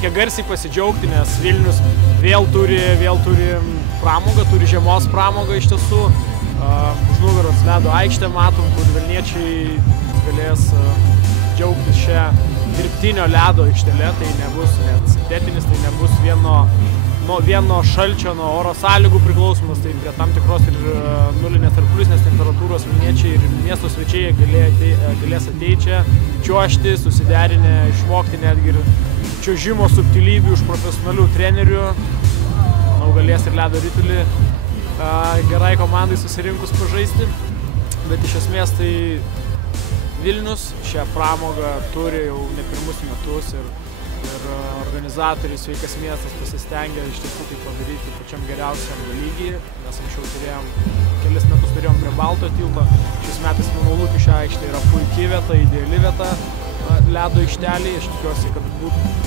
reikia garsiai pasidžiaugti, nes Vilnius vėl turi pramogą, turi žiemos pramogą iš tiesų. Už nugaros ledo aikštę matom, kur vilniečiai galės džiaugtis šią dirbtinio ledo aikštelę, tai nebus net sintetinis, tai nebus vieno šalčio nuo oro sąlygų priklausomas, tai prie tam tikros ir nulinės ar pliusinės temperatūros vilniečiai ir miesto svečiai galės ateiti čia, čiuožti, susiderinę, išmokti netgi ir čiuožimo subtilybių iš profesionalių trenerių. Manau, galės ir ledo ritulį gerai komandai susirinkus pažaisti, bet iš esmės tai Vilnius šią pramogą turi jau ne pirmus metus ir organizatoriai Sveikas miestas pasistengia iš tiesų tai padaryti pačiam geriausiam lygyje. Mes anksčiau kelis metus turėjom prie Balto tilto. Šiais metais manau Lukiškių aikštė yra puikiai vieta, ideali vieta ledo aikštelėje. Aš tikiuosi,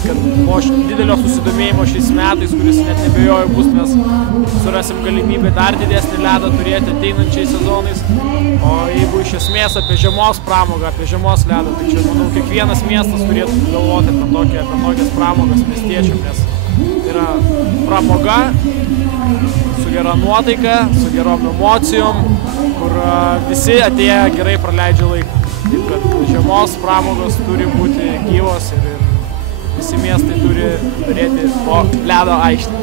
kad po didelio susidomėjimo šiais metais, kuris net nebejoju bus, mes surasim galimybę dar didesnį ledą turėti ateinančiais sezonais. O jeigu iš esmės apie žiemos pramogą, apie žiemos ledą, tai čia, manau, kiekvienas miestas turėtų galvoti apie tokias pramogas miestiečiam, nes yra pramoga su gera nuotaika, su gerom emocijom, kur visi atėję gerai praleidžia laiką. Taip kad žiemos pramogos turi būti gyvos ir visi miestai turi turėti po ledo aikštę.